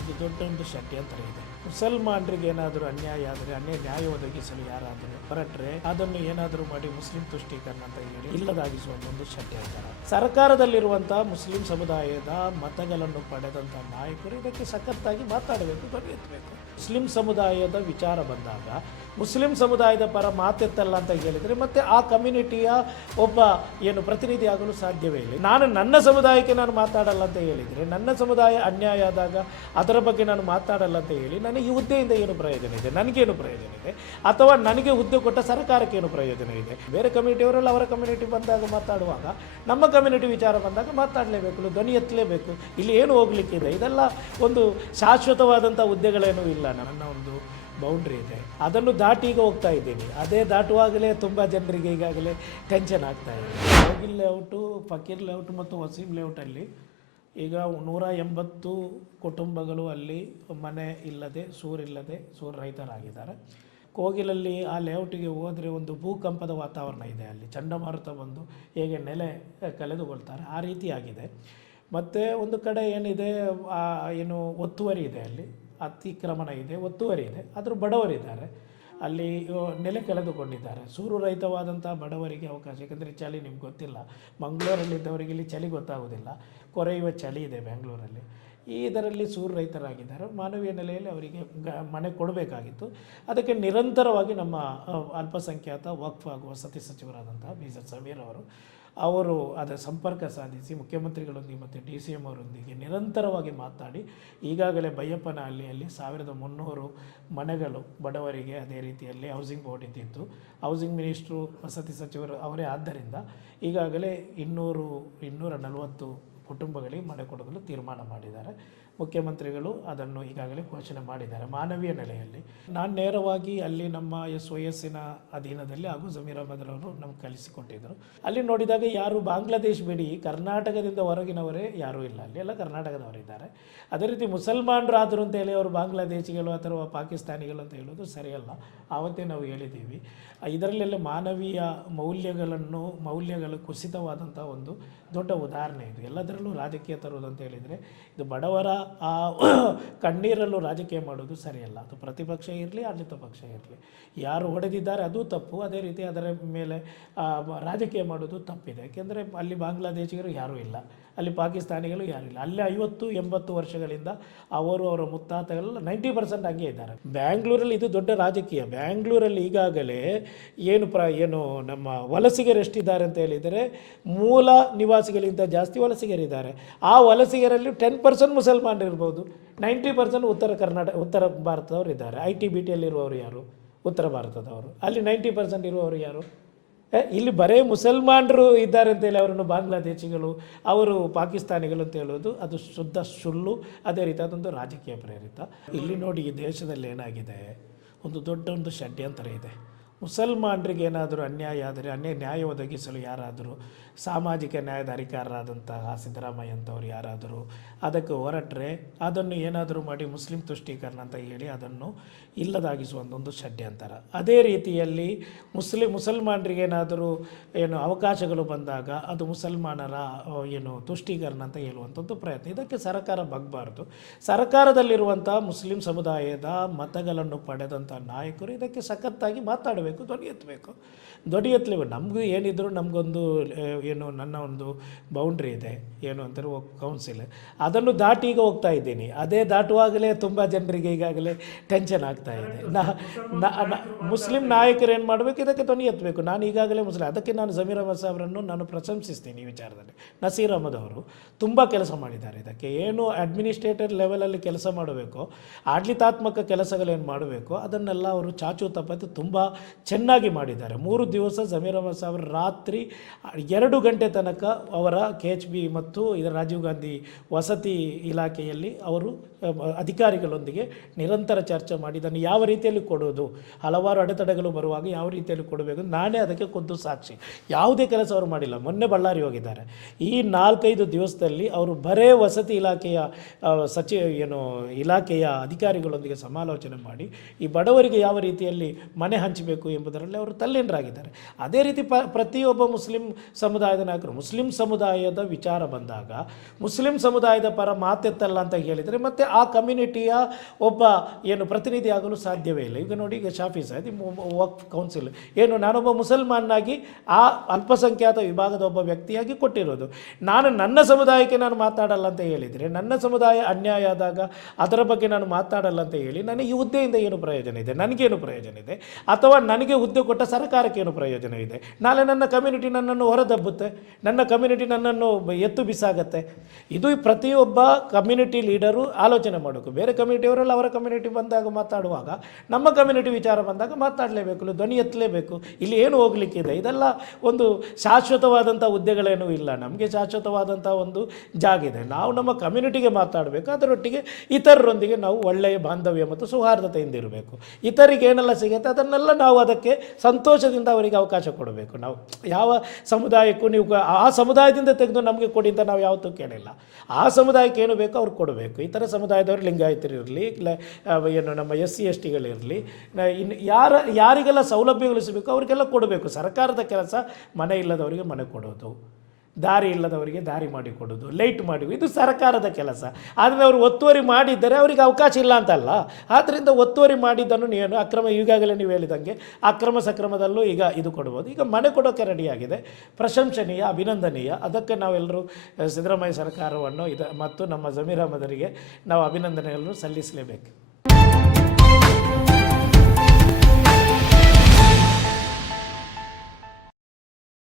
ಇದು ದೊಡ್ಡ ಒಂದು ಷಡ್ಯಂತರ ಇದೆ ಮುಸಲ್ಮಾನರಿಗೆ ಏನಾದರೂ ಅನ್ಯಾಯ ಆದರೆ ಅನ್ಯಾಯ ನ್ಯಾಯ ಒದಗಿಸಲು ಯಾರಾದರೂ ಹೊರಟ್ರೆ ಅದನ್ನು ಏನಾದರೂ ಮಾಡಿ ಮುಸ್ಲಿಂ ತುಷ್ಟೀಕರಣ ಅಂತ ಹೇಳಿ ಇಲ್ಲದಾಗಿಸುವ ಒಂದು ಷಡ್ಯಂತರ ಸರ್ಕಾರದಲ್ಲಿರುವಂತಹ ಮುಸ್ಲಿಂ ಸಮುದಾಯದ ಮತಗಳನ್ನು ಪಡೆದಂತಹ ನಾಯಕರು ಇದಕ್ಕೆ ಸಖತ್ತಾಗಿ ಮಾತಾಡಬೇಕು ಎತ್ತಬೇಕು ಮುಸ್ಲಿಂ ಸಮುದಾಯದ ವಿಚಾರ ಬಂದಾಗ, ಮುಸ್ಲಿಂ ಸಮುದಾಯದ ಪರ ಮಾತೆತ್ತಲ್ಲ ಅಂತ ಹೇಳಿದರೆ ಮತ್ತೆ ಆ ಕಮ್ಯುನಿಟಿಯ ಒಬ್ಬ ಏನು ಪ್ರತಿನಿಧಿ ಆಗಲು ಸಾಧ್ಯವೇ ಇಲ್ಲ. ನಾನು ನನ್ನ ಸಮುದಾಯಕ್ಕೆ ನಾನು ಮಾತಾಡಲ್ಲ ಅಂತ ಹೇಳಿದರೆ, ನನ್ನ ಸಮುದಾಯ ಅನ್ಯಾಯ ಆದಾಗ ಅದರ ಬಗ್ಗೆ ನಾನು ಮಾತಾಡಲ್ಲ ಅಂತ ಹೇಳಿ ನನಗೆ ಈ ಹುದ್ದೆಯಿಂದ ಏನು ಪ್ರಯೋಜನ ಇದೆ? ನನಗೇನು ಪ್ರಯೋಜನ ಇದೆ? ಅಥವಾ ನನಗೆ ಹುದ್ದೆ ಕೊಟ್ಟ ಸರ್ಕಾರಕ್ಕೆ ಏನು ಪ್ರಯೋಜನ ಇದೆ? ಬೇರೆ ಕಮ್ಯುನಿಟಿಯವರೆಲ್ಲ ಅವರ ಕಮ್ಯುನಿಟಿ ಬಂದಾಗ ಮಾತಾಡುವಾಗ ನಮ್ಮ ಕಮ್ಯುನಿಟಿ ವಿಚಾರ ಬಂದಾಗ ಮಾತಾಡಲೇಬೇಕು ಧ್ವನಿ ಎತ್ತಲೇಬೇಕು. ಇಲ್ಲಿ ಏನು ಹೋಗ್ಲಿಕ್ಕಿದೆ ಇದೆಲ್ಲ ಒಂದು ಶಾಶ್ವತವಾದಂಥ ಹುದ್ದೆಗಳೇನೂ ಇಲ್ಲ. ನನ್ನ ಒಂದು ಬೌಂಡ್ರಿ ಇದೆ. ಅದನ್ನು ದಾಟಿ ಈಗ ಹೋಗ್ತಾ ಇದ್ದೀನಿ. ಅದೇ ದಾಟುವಾಗಲೇ ತುಂಬ ಜನರಿಗೆ ಈಗಾಗಲೇ ಟೆನ್ಷನ್ ಆಗ್ತಾ ಇದೆ. ಹೋಗಿಲ್ ಲೇಔಟು ಫಕೀರ್ ಲೇಔಟ್ ಮತ್ತು ವಸೀಂ ಲೇಔಟಲ್ಲಿ ಈಗ ನೂರ ಎಂಬತ್ತು ಕುಟುಂಬಗಳು ಅಲ್ಲಿ ಮನೆ ಇಲ್ಲದೆ, ಸೂರಿಲ್ಲದೆ ಸೂರು ರೈತರಾಗಿದ್ದಾರೆ ಕೋಗಿಲಲ್ಲಿ ಆ ಲೇಔಟಿಗೆ ಹೋದರೆ ಒಂದು ಭೂಕಂಪದ ವಾತಾವರಣ ಇದೆ ಅಲ್ಲಿ. ಚಂಡಮಾರುತ ಬಂದು ಹೇಗೆ ನೆಲೆ ಕಳೆದುಕೊಳ್ತಾರೆ. ಆ ರೀತಿ ಆಗಿದೆ. ಮತ್ತು ಒಂದು ಕಡೆ ಏನಿದೆ ಏನು ಒತ್ತುವರಿ ಇದೆ ಅಲ್ಲಿ. ಅತಿಕ್ರಮಣ ಇದೆ, ಒತ್ತುವರಿ ಇದೆ. ಆದರೂ ಬಡವರಿದ್ದಾರೆ. ಅಲ್ಲಿ ನೆಲೆ ಕಳೆದುಕೊಂಡಿದ್ದಾರೆ. ಸೂರು ರಹಿತವಾದಂಥ ಬಡವರಿಗೆ ಅವಕಾಶ, ಯಾಕಂದರೆ ಚಳಿ ನಿಮ್ಗೆ ಗೊತ್ತಿಲ್ಲ. ಮಂಗಳೂರಲ್ಲಿದ್ದವರಿಗೆ ಇಲ್ಲಿ ಚಳಿ ಗೊತ್ತಾಗೋದಿಲ್ಲ. ಕೊರೆಯುವ ಚಳಿ ಇದೆ ಬೆಂಗಳೂರಲ್ಲಿ. ಈ ಇದರಲ್ಲಿ ಸೂರು ರೈತರಾಗಿದ್ದಾರೆ. ಮಾನವೀಯ ನೆಲೆಯಲ್ಲಿ ಅವರಿಗೆ ಮನೆ ಕೊಡಬೇಕಾಗಿತ್ತು. ಅದಕ್ಕೆ ನಿರಂತರವಾಗಿ ನಮ್ಮ ಅಲ್ಪಸಂಖ್ಯಾತ ವಕ್ಫ್ ಹಾಗೂ ವಸತಿ ಸಚಿವರಾದಂತಹ ಬಿ ಜೆ ಸಮೀರ್ ಅವರು ಅವರು ಅದರ ಸಂಪರ್ಕ ಸಾಧಿಸಿ ಮುಖ್ಯಮಂತ್ರಿಗಳೊಂದಿಗೆ ಮತ್ತು ಡಿ ಸಿ ಎಂ ಅವರೊಂದಿಗೆ ನಿರಂತರವಾಗಿ ಮಾತಾಡಿ, ಈಗಾಗಲೇ ಬೈಯಪ್ಪನ ಹಳ್ಳಿಯಲ್ಲಿ ಸಾವಿರದ ಮುನ್ನೂರು ಮನೆಗಳು ಬಡವರಿಗೆ ಅದೇ ರೀತಿಯಲ್ಲಿ ಹೌಸಿಂಗ್ ಬೋರ್ಡ್ ಇದ್ದಿತ್ತು. ಹೌಸಿಂಗ್ ಮಿನಿಸ್ಟ್ರು, ವಸತಿ ಸಚಿವರು ಅವರೇ ಆದ್ದರಿಂದ ಈಗಾಗಲೇ ಇನ್ನೂರು, ಇನ್ನೂರ ನಲವತ್ತು ಕುಟುಂಬಗಳಿಗೆ ಕೊಡಲು ತೀರ್ಮಾನ ಮಾಡಿದ್ದಾರೆ. ಮುಖ್ಯಮಂತ್ರಿಗಳು ಅದನ್ನು ಈಗಾಗಲೇ ಘೋಷಣೆ ಮಾಡಿದ್ದಾರೆ ಮಾನವೀಯ ನೆಲೆಯಲ್ಲಿ. ನಾನು ನೇರವಾಗಿ ಅಲ್ಲಿ ನಮ್ಮ ಎಸ್ ವಯಸ್ಸಿನ ಅಧೀನದಲ್ಲಿ ಹಾಗೂ ಜಮೀರ್ ಅವರು ನಮ್ಗೆ ಕಲಿಸಿಕೊಟ್ಟಿದ್ದರು. ಅಲ್ಲಿ ನೋಡಿದಾಗ ಯಾರು ಬಾಂಗ್ಲಾದೇಶ್ ಬಿಡಿ, ಕರ್ನಾಟಕದಿಂದ ಹೊರಗಿನವರೇ ಯಾರೂ ಇಲ್ಲ. ಅಲ್ಲಿ ಎಲ್ಲ ಕರ್ನಾಟಕದವರಿದ್ದಾರೆ ಅದೇ ರೀತಿ ಮುಸಲ್ಮಾನರು ಆದರು ಅಂತ ಹೇಳಿ ಅವರು ಬಾಂಗ್ಲಾದೇಶಿಗಳು ಅಥವಾ ಪಾಕಿಸ್ತಾನಿಗಳು ಅಂತ ಹೇಳೋದು ಸರಿಯಲ್ಲ. ಆವತ್ತೇ ನಾವು ಹೇಳಿದ್ದೀವಿ. ಇದರಲ್ಲೆಲ್ಲ ಮಾನವೀಯ ಮೌಲ್ಯಗಳನ್ನು, ಮೌಲ್ಯಗಳು ಕುಸಿತವಾದಂಥ ಒಂದು ದೊಡ್ಡ ಉದಾಹರಣೆ ಇದು. ಎಲ್ಲದರಲ್ಲೂ ರಾಜಕೀಯ ತರುವುದು ಅಂತ ಹೇಳಿದರೆ, ಇದು ಬಡವರ ಆ ಕಣ್ಣೀರಲ್ಲೂ ರಾಜಕೀಯ ಮಾಡೋದು ಸರಿಯಲ್ಲ. ಅದು ಪ್ರತಿಪಕ್ಷ ಇರಲಿ, ಆಡಳಿತ ಪಕ್ಷ ಇರಲಿ. ಯಾರು ಹೊಡೆದಿದ್ದಾರೆ ಅದು ತಪ್ಪು. ಅದೇ ರೀತಿ ಅದರ ಮೇಲೆ ರಾಜಕೀಯ ಮಾಡೋದು ತಪ್ಪಿದೆ. ಯಾಕೆಂದರೆ ಅಲ್ಲಿ ಬಾಂಗ್ಲಾದೇಶಿಗರು ಯಾರೂ ಇಲ್ಲ. ಅಲ್ಲಿ ಪಾಕಿಸ್ತಾನಿಗಳು ಯಾರಿಲ್ಲ. ಅಲ್ಲಿ ಐವತ್ತು, ಎಂಬತ್ತು ವರ್ಷಗಳಿಂದ ಅವರು ಅವರ ಮುತ್ತಾತಗಳೆಲ್ಲ ನೈಂಟಿ ಪರ್ಸೆಂಟ್ ಹಂಗೆ ಇದ್ದಾರೆ. ಬ್ಯಾಂಗ್ಳೂರಲ್ಲಿ ಇದು ದೊಡ್ಡ ರಾಜಕೀಯ. ಬ್ಯಾಂಗ್ಳೂರಲ್ಲಿ ಈಗಾಗಲೇ ಏನು ಪ್ರ, ಏನು ನಮ್ಮ ವಲಸಿಗರು ಎಷ್ಟಿದ್ದಾರೆ ಅಂತ ಹೇಳಿದರೆ ಮೂಲ ನಿವಾಸಿಗಳಿಗಿಂತ ಜಾಸ್ತಿ ವಲಸಿಗರಿದ್ದಾರೆ ಆ ವಲಸಿಗರಲ್ಲಿ ಟೆನ್ ಪರ್ಸೆಂಟ್ ಮುಸಲ್ಮಾನರಿರ್ಬೋದು ನೈಂಟಿ ಪರ್ಸೆಂಟ್ ಉತ್ತರ ಕರ್ನಾಟಕ ಉತ್ತರ ಭಾರತದವರು ಇದ್ದಾರೆ. ಐ ಟಿ, ಬಿ ಟಿಯಲ್ಲಿರುವವರು ಯಾರು? ಉತ್ತರ ಭಾರತದವರು. ಅಲ್ಲಿ ನೈಂಟಿ ಪರ್ಸೆಂಟ್ ಇರುವವರು ಯಾರು? ಇಲ್ಲಿ ಬರೇ ಮುಸಲ್ಮಾನರು ಇದ್ದಾರೆ ಅಂತೇಳಿ ಅವರನ್ನು ಬಾಂಗ್ಲಾದೇಶಿಗಳು, ಅವರು ಪಾಕಿಸ್ತಾನಿಗಳು ಅಂತ ಹೇಳೋದು, ಅದು ಶುದ್ಧ ಸುಳ್ಳು, ಅದೇ ರೀತಿ ಅದೊಂದು ರಾಜಕೀಯ ಪ್ರೇರಿತ. ಇಲ್ಲಿ ನೋಡಿ ಈ ದೇಶದಲ್ಲಿ ಏನಾಗಿದೆ? ಒಂದು ದೊಡ್ಡ ಒಂದು ಷಡ್ಯಂತರ ಇದೆ. ಮುಸಲ್ಮಾನರಿಗೆ ಏನಾದರೂ ಅನ್ಯಾಯ ಆದರೆ ಅನ್ಯಾಯ ನ್ಯಾಯ ಒದಗಿಸಲು ಯಾರಾದರೂ, ಸಾಮಾಜಿಕ ನ್ಯಾಯದ ಅಧಿಕಾರರಾದಂತಹ ಸಿದ್ದರಾಮಯ್ಯ ಅಂತವ್ರು ಯಾರಾದರೂ ಅದಕ್ಕೆ ಹೊರಟ್ರೆ ಅದನ್ನು ಏನಾದರೂ ಮಾಡಿ ಮುಸ್ಲಿಂ ತುಷ್ಟೀಕರಣ ಅಂತ ಹೇಳಿ ಅದನ್ನು ಇಲ್ಲದಾಗಿಸುವ ಒಂದು ಷಡ್ಯಂತರ. ಅದೇ ರೀತಿಯಲ್ಲಿ ಮುಸ್ಲಿಂ, ಮುಸಲ್ಮಾನರಿಗೆ ಏನಾದರೂ ಏನು ಅವಕಾಶಗಳು ಬಂದಾಗ ಅದು ಮುಸಲ್ಮಾನರ ಏನು ತುಷ್ಟೀಕರಣ ಅಂತ ಹೇಳುವಂಥದ್ದು ಪ್ರಯತ್ನ. ಇದಕ್ಕೆ ಸರ್ಕಾರ ಬಗ್ಬಾರ್ದು. ಸರ್ಕಾರದಲ್ಲಿರುವಂಥ ಮುಸ್ಲಿಂ ಸಮುದಾಯದ ಮತಗಳನ್ನು ಪಡೆದಂಥ ನಾಯಕರು ಇದಕ್ಕೆ ಸಖತ್ತಾಗಿ ಮಾತಾಡಬೇಕು. ಧ್ವನಿ ಎತ್ತಬೇಕು ಧ್ವನಿ ಎತ್ತಲೇಬೇಕು ನಮಗೂ ಏನಿದ್ರು ನಮಗೊಂದು ಏನು ನನ್ನ ಒಂದು ಬೌಂಡ್ರಿ ಇದೆ ಏನು ಅಂತಾರೆ ಕೌನ್ಸಿಲ್ ಅದನ್ನು ದಾಟಿ ಈಗ ಹೋಗ್ತಾ ಇದ್ದೀನಿ. ಅದೇ ದಾಟುವಾಗಲೇ ತುಂಬ ಜನರಿಗೆ ಈಗಾಗಲೇ ಟೆನ್ಷನ್ ಆಗ್ತಾ ಇದೆ. ನಾ ಮುಸ್ಲಿಂ ನಾಯಕರು ಏನು ಮಾಡಬೇಕು? ಇದಕ್ಕೆ ಧ್ವನಿ ಎತ್ತಬೇಕು ನಾನು ಈಗಾಗಲೇ ಮುಸ್ಲಿಂ ಅದಕ್ಕೆ ನಾನು ಜಮೀರ್ ಅಹಮದ್ ಸಾಹೇಬ್ರನ್ನು ನಾನು ಪ್ರಶಂಸಿಸ್ತೀನಿ ಈ ವಿಚಾರದಲ್ಲಿ. ನಸೀರ್ ಅಹಮದ್ ಅವರು ತುಂಬ ಕೆಲಸ ಮಾಡಿದ್ದಾರೆ ಇದಕ್ಕೆ. ಏನು ಅಡ್ಮಿನಿಸ್ಟ್ರೇಟರ್ ಲೆವೆಲಲ್ಲಿ ಕೆಲಸ ಮಾಡಬೇಕು ಆಡಳಿತಾತ್ಮಕ ಕೆಲಸಗಳೇನು ಮಾಡಬೇಕು ಅದನ್ನೆಲ್ಲ ಅವರು ಚಾಚು ತಪ್ಪತ್ತು ತುಂಬ ಚೆನ್ನಾಗಿ ಮಾಡಿದ್ದಾರೆ. ಮೂರು ದಿವಸ ಜಮೀರ್ ಅಹಮದ್ ರಾತ್ರಿ ಎರಡು ಗಂಟೆ ತನಕ ಅವರ ಕೆ ಎಚ್ ಬಿ ಮತ್ತು ಇದರ ರಾಜೀವ್ ಗಾಂಧಿ ವಸತಿ ಇಲಾಖೆಯಲ್ಲಿ ಅವರು ಅಧಿಕಾರಿಗಳೊಂದಿಗೆ ನಿರಂತರ ಚರ್ಚೆ ಮಾಡಿ ಇದನ್ನು ಯಾವ ರೀತಿಯಲ್ಲಿ ಕೊಡೋದು ಹಲವಾರು ಅಡೆತಡೆಗಳು ಬರುವಾಗ ಯಾವ ರೀತಿಯಲ್ಲಿ ಕೊಡಬೇಕು, ನಾನೇ ಅದಕ್ಕೆ ಖುದ್ದು ಸಾಕ್ಷಿ. ಯಾವುದೇ ಕೆಲಸ ಅವರು ಮಾಡಿಲ್ಲ. ಮೊನ್ನೆ ಬಳ್ಳಾರಿ ಹೋಗಿದ್ದಾರೆ. ಈ ನಾಲ್ಕೈದು ದಿವಸದಲ್ಲಿ ಅವರು ಬರೇ ವಸತಿ ಇಲಾಖೆಯ ಸಚಿವ ಏನು, ಇಲಾಖೆಯ ಅಧಿಕಾರಿಗಳೊಂದಿಗೆ ಸಮಾಲೋಚನೆ ಮಾಡಿ ಈ ಬಡವರಿಗೆ ಯಾವ ರೀತಿಯಲ್ಲಿ ಮನೆ ಹಂಚಬೇಕು ಎಂಬುದರಲ್ಲಿ ಅವರು ತಲ್ಲೀನರಾಗಿದ್ದಾರೆ. ಅದೇ ರೀತಿ ಪ, ಪ್ರತಿಯೊಬ್ಬ ಮುಸ್ಲಿಂ ಸಮುದಾಯದ ನಾಯಕರು, ಮುಸ್ಲಿಂ ಸಮುದಾಯದ ವಿಚಾರ ಬಂದಾಗ, ಮುಸ್ಲಿಂ ಸಮುದಾಯದ ಪರ ಮಾತೆತ್ತಲ್ಲ ಅಂತ ಹೇಳಿದರೆ ಮತ್ತೆ ಆ ಕಮ್ಯುನಿಟಿಯ ಒಬ್ಬ ಏನು ಪ್ರತಿನಿಧಿ ಆಗಲು ಸಾಧ್ಯವೇ ಇಲ್ಲ. ಈಗ ನೋಡಿ ಈಗ ಶಾಫಿ ಸಾಹಿ ವಕ್ಫ್ ಕೌನ್ಸಿಲ್, ಏನು ನಾನೊಬ್ಬ ಮುಸಲ್ಮಾನಾಗಿ ಆ ಅಲ್ಪಸಂಖ್ಯಾತ ವಿಭಾಗದ ಒಬ್ಬ ವ್ಯಕ್ತಿಯಾಗಿ ಕೊಟ್ಟಿರೋದು. ನಾನು ನನ್ನ ಸಮುದಾಯಕ್ಕೆ ನಾನು ಮಾತಾಡಲ್ಲ ಅಂತ ಹೇಳಿದರೆ, ನನ್ನ ಸಮುದಾಯ ಅನ್ಯಾಯ ಆದಾಗ ಅದರ ಬಗ್ಗೆ ನಾನು ಮಾತಾಡಲ್ಲ ಅಂತ ಹೇಳಿ, ನನಗೆ ಈ ಹುದ್ದೆಯಿಂದ ಏನು ಪ್ರಯೋಜನ ಇದೆ? ನನಗೇನು ಪ್ರಯೋಜನ ಇದೆ? ಅಥವಾ ನನಗೆ ಹುದ್ದೆ ಕೊಟ್ಟ ಸರ್ಕಾರಕ್ಕೆ ಏನು ಪ್ರಯೋಜನ ಇದೆ? ನಾಳೆ ನನ್ನ ಕಮ್ಯುನಿಟಿ ನನ್ನನ್ನು ಹೊರದಬ್ಬುತ್ತೆ, ನನ್ನ ಕಮ್ಯುನಿಟಿ ನನ್ನನ್ನು ಎತ್ತು ಬಿಸಾಗತ್ತೆ. ಇದು ಪ್ರತಿಯೊಬ್ಬ ಕಮ್ಯುನಿಟಿ ಲೀಡರು ಆಲೋಚನೆ ಮಾಡಬೇಕು ಬೇರೆ ಕಮ್ಯುನಿಟಿಯವರೆಲ್ಲ ಅವರ ಕಮ್ಯುನಿಟಿ ಬಂದಾಗ ಮಾತಾಡುವಾಗ, ನಮ್ಮ ಕಮ್ಯುನಿಟಿ ವಿಚಾರ ಬಂದಾಗ ಮಾತಾಡಲೇಬೇಕು ಧ್ವನಿ ಎತ್ತಲೇಬೇಕು, ಇಲ್ಲಿ ಏನು ಹೋಗ್ಲಿಕ್ಕಿದೆ ಇದೆಲ್ಲ ಒಂದು ಶಾಶ್ವತವಾದಂಥ ಹುದ್ದೆಗಳೇನೂ ಇಲ್ಲ. ನಮಗೆ ಶಾಶ್ವತವಾದಂಥ ಒಂದು ಜಾಗ ಇದೆ. ನಾವು ನಮ್ಮ ಕಮ್ಯುನಿಟಿಗೆ ಮಾತಾಡಬೇಕು. ಅದರೊಟ್ಟಿಗೆ ಇತರರೊಂದಿಗೆ ನಾವು ಒಳ್ಳೆಯ ಬಾಂಧವ್ಯ ಮತ್ತು ಸೌಹಾರ್ದತೆಯಿಂದ ಇರಬೇಕು. ಇತರಿಗೆ ಏನೆಲ್ಲ ಸಿಗುತ್ತೆ? ಅದನ್ನೆಲ್ಲ ನಾವು ಅದಕ್ಕೆ ಸಂತೋಷದಿಂದ ಅವರಿಗೆ ಅವಕಾಶ ಕೊಡಬೇಕು. ನಾವು ಯಾವ ಸಮುದಾಯಕ್ಕೂ ನೀವು ಆ ಸಮುದಾಯದಿಂದ ತೆಗೆದು ನಮಗೆ ಕೊಡಿ ಅಂತ ನಾವು ಯಾವತ್ತೂ ಕೇಳಿಲ್ಲ. ಆ ಸಮುದಾಯಕ್ಕೆ ಏನು ಬೇಕೋ ಅವ್ರು ಕೊಡಬೇಕು. ಇತರ ಸಮುದಾಯದವರು ಲಿಂಗಾಯತರಿರಲಿ ಇಲ್ಲ ಏನು ನಮ್ಮ ಎಸ್ ಸಿ ಎಸ್ ಟಿಗಳಿರಲಿ ಇನ್ನು ಯಾರ, ಯಾರಿಗೆಲ್ಲ ಸೌಲಭ್ಯಗಳು ಸಿಗಬೇಕು ಅವರಿಗೆಲ್ಲ ಕೊಡಬೇಕು. ಸರ್ಕಾರದ ಕೆಲಸ ಮನೆ ಇಲ್ಲದವರಿಗೆ ಮನೆ ಕೊಡೋದು. ದಾರಿ ಇಲ್ಲದವರಿಗೆ ದಾರಿ ಮಾಡಿಕೊಡೋದು ಲೈಟ್ ಮಾಡಿ ಇದು ಸರ್ಕಾರದ ಕೆಲಸ. ಆದರೆ ಅವರು ಒತ್ತುವರಿ ಮಾಡಿದ್ದರೆ ಅವರಿಗೆ ಅವಕಾಶ ಇಲ್ಲ ಅಂತಲ್ಲ. ಆದ್ದರಿಂದ ಒತ್ತುವರಿ ಮಾಡಿದ್ದನ್ನು ನೀನು ಅಕ್ರಮ, ಈಗಾಗಲೇ ನೀವು ಹೇಳಿದಂಗೆ ಅಕ್ರಮ ಸಕ್ರಮದಲ್ಲೂ ಈಗ ಇದು ಕೊಡ್ಬೋದು. ಈಗ ಮನೆ ಕೊಡೋಕ್ಕೆ ರೆಡಿಯಾಗಿದೆ ಪ್ರಶಂಸನೀಯ, ಅಭಿನಂದನೀಯ. ಅದಕ್ಕೆ ನಾವೆಲ್ಲರೂ ಸಿದ್ದರಾಮಯ್ಯ ಸರ್ಕಾರವನ್ನು ಇದು, ಮತ್ತು ನಮ್ಮ ಜಮೀರ್ ಅಹಮದರಿಗೆ ನಾವು ಅಭಿನಂದನೆಗಳನ್ನು ಸಲ್ಲಿಸಲೇಬೇಕು.